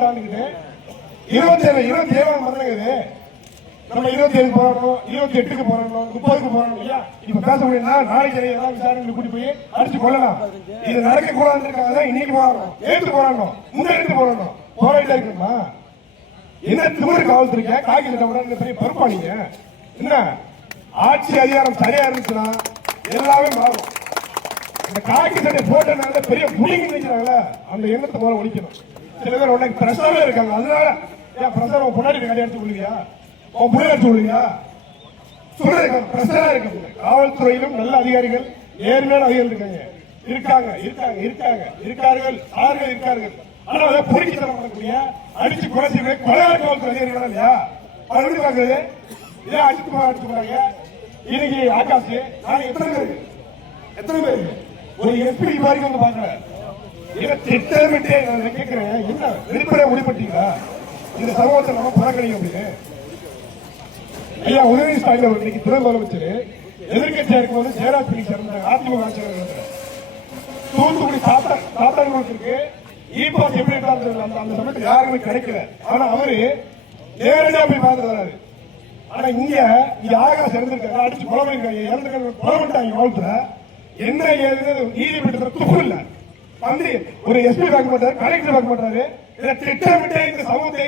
27 மரணங்குது. நம்ம 27 போறோம், 28க்கு போறோம், 30க்கு போறோம் இல்லையா? இப்ப பேச முடியும்னா நாளைக்கு ஏதாவது விசாரணை கூட்டி போய் அடிச்சு கொள்ளலாம். இது நடக்க கூடாதுக்காக இன்னைக்கு போறோம், ஏத்து போறோம், முன்னெடுத்து போறோம், போராடிட்டே இருக்கணுமா? என்ன திமுக காவல்துறைக்க காக்கி சட்டை பெரிய பொறுப்பாளிங்க. என்ன ஆட்சி அதிகாரம் சரியா இருந்துச்சுன்னா எல்லாமே மாறும். இந்த காக்கி சட்டை போட்டனால பெரிய புடிங்க நினைக்கிறாங்களே, அந்த எண்ணத்தை போல ஒழிக்கணும். சில பேர் உடனே பிரஷரே இருக்காங்க. அதனால ஏன் பிரஷர் பொன்னாடி கல்யாணத்து சொல்லுவியா, உன் புள்ள சொல்லுவியா? சொல்ல பிரஷரா இருக்கு. காவல்துறையிலும் நல்ல அதிகாரிகள், நேர்மையான அதிகாரிகள் இருக்காங்க இருக்காங்க இருக்காங்க இருக்கார்கள் ஆறுகள் இருக்கார்கள். ஆனா அதை பொறுக்கித்தனம் பண்ணக்கூடிய அடிச்சு குறைச்சி கொலையாளர் காவல்துறை அதிகாரிகள் இல்லையா? அது எப்படி பாக்குறது? இதே அடிச்சு போறாங்க. இன்னைக்கு ஆகாஷ் நாளைக்கு எத்தனை பேர் ஒரு எஸ்பி மாதிரி வந்து பாக்குற திட்டமிட்டே நான் கேட்கிறேன். என்ன வெளிப்படையா முடிப்பட்டீங்களா இந்த சமூகத்தை நம்ம புறக்கணிக்க அப்படின்னு? ஐயா உதயநிதி ஸ்டாலின் அவர் இன்னைக்கு துணை முதலமைச்சர் எதிர்கட்சியா இருக்கும்போது ஜெயராஜ் பிள்ளை சேர்ந்த அதிமுக ஆட்சியாளர் தூத்துக்குடி சாத்தான்குளத்திற்கு இபாஸ் எப்படி அந்த சமயத்தில் யாருமே கிடைக்கல. ஆனா அவரு நேரடியா போய் பார்த்து வராரு. ஆனா இங்க ஆகாஷ் இருந்திருக்காரு, அடிச்சு கொலை பண்ணிருக்காங்க, கொலை பண்ணிட்டாங்க. காவல்துறை என்ன நீதிமன்றத்தில் துப்பு இல்ல. மந்திரி ஒரு எஸ்பி பார்க்க மாட்டாரு, கலெக்டர் பார்க்க மாட்டாரு. திட்டமிட்ட இந்த சமூகத்தை